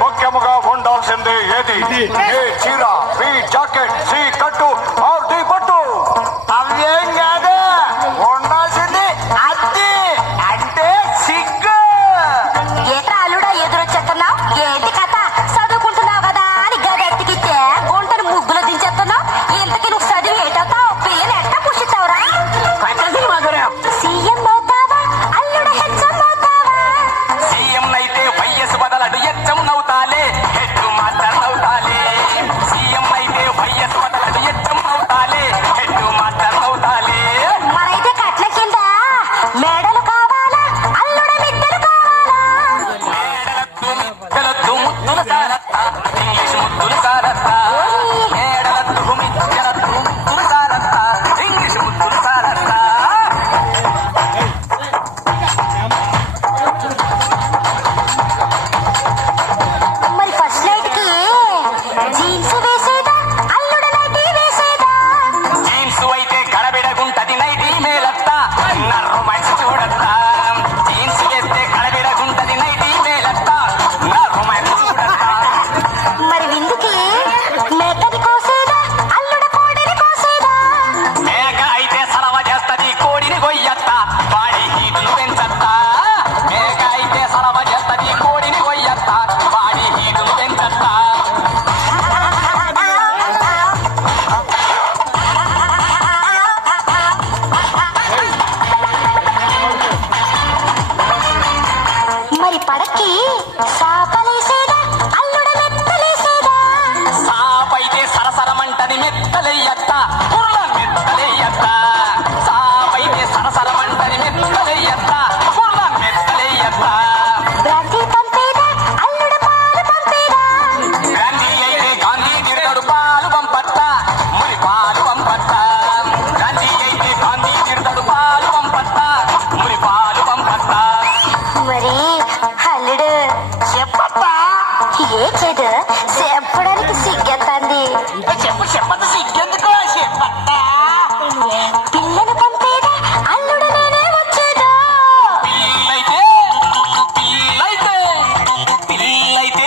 ముఖ్యముగా ఉండాల్సింది ఏది? ఏ చీర, బి జాకెట్, సి కట్టు, ఆర్ డి పట్టు? అవేం కాదు, ఉండాల్సింది అద్ది అంటే సిగ్గు. ఏట్రా అల్లుడా ఎదురొచ్చేస్తున్నావు? ఏంటి కథ? చదువుకుంటున్నావు కదా అని గదెత్తికితే గుంటను ముగ్గులు దించేస్తున్నావు. ఇంతకి నువ్వు చదివి ఏటవుతావు? పిల్లని ఎట్లా పుష్టిస్తావురా? సీఎం అవుతావా అల్లుడు హెచ్చం అవుతావా? సీఎం అయితే వైఎస్ బదలడు ఎచ్చం నవ్వుతాలే, హెడ్ మాస్టర్ నవ్వుతాలే. సీఎం అయితే వైఎస్ బదలడు ఎచ్చం నవ్వుతాలే, హెడ్ మాస్టర్ నవ్వుతాలే. మరైతే కట్ల కింద మేడలు కావాలా అల్లుడ మిద్దెలు కావాలా? మేడలద్దు ముద్దులు సారత్తా, ఇంగ్లీష్ ముద్దులు సారత్తా. మేడలద్దు మిద్దెలద్దు ముద్దులు సారత్తా, ఇంగ్లీష్ ముద్దులు సారత్తా. మరి ఫస్ట్ నైట్ కి జీన్స్ వేసేదా అల్లుడ నైటీ వేసేదా? జీన్స్ అయితే కడబిడగుంటది నైటీ మేలత్తా, నా రొమాన్స్ చూడత్తా. జీన్స్ వేస్తే కడబిడగుంటది నైటీ మేలత్తా, నా రొమాన్స్ చూడత్తా. మరి విందుకి మేకని కోసేదా అల్లుడ కోడిని కోసేదా? మేక అయితే సలవ చేస్తది కోడిని కొయ్యత్తా, వాడి హీటును పెంచత్తా. మేక అయితే సలవ చేస్తది కోడిని కొయ్యత్తా, వాడి హీటును పెంచత్తా. మరి పడకి సాపలేసేదా అల్లుడ మెత్తలేసేదా? సాపైతే సరసరమంటది మెత్తలెయ్యత్తా, కుర్ర మెత్తలెయ్యత్తా. సాపైతే సరసరమంటది మెత్తలెయ్యత్తా, కుర్ర మెత్తలెయ్యత్తా. బ్రాంతి పంపేదా అల్లుడ పాలు పంపేదా? గాంధీ అయితే గాంధీ తిడతాడు పాలు పంపత్తా, మురి పాలు పంపత్తా. గాంధీ అయితే గాంధీ తిడతాడు పాలు పంపత్తా, మురి పాలు పంపత్తా. మరి అల్లుడు చెప్పత్తా, ఏ చెడు చెప్పడానికి సిగ్గెత్తంది. చెప్పదు సిగ్గెందుకో చెప్పత్తా. పిల్లను పంపేదా అల్లుడు నేనే వచ్చేదా? పిల్లైతే పిల్లైతే పిల్లైతే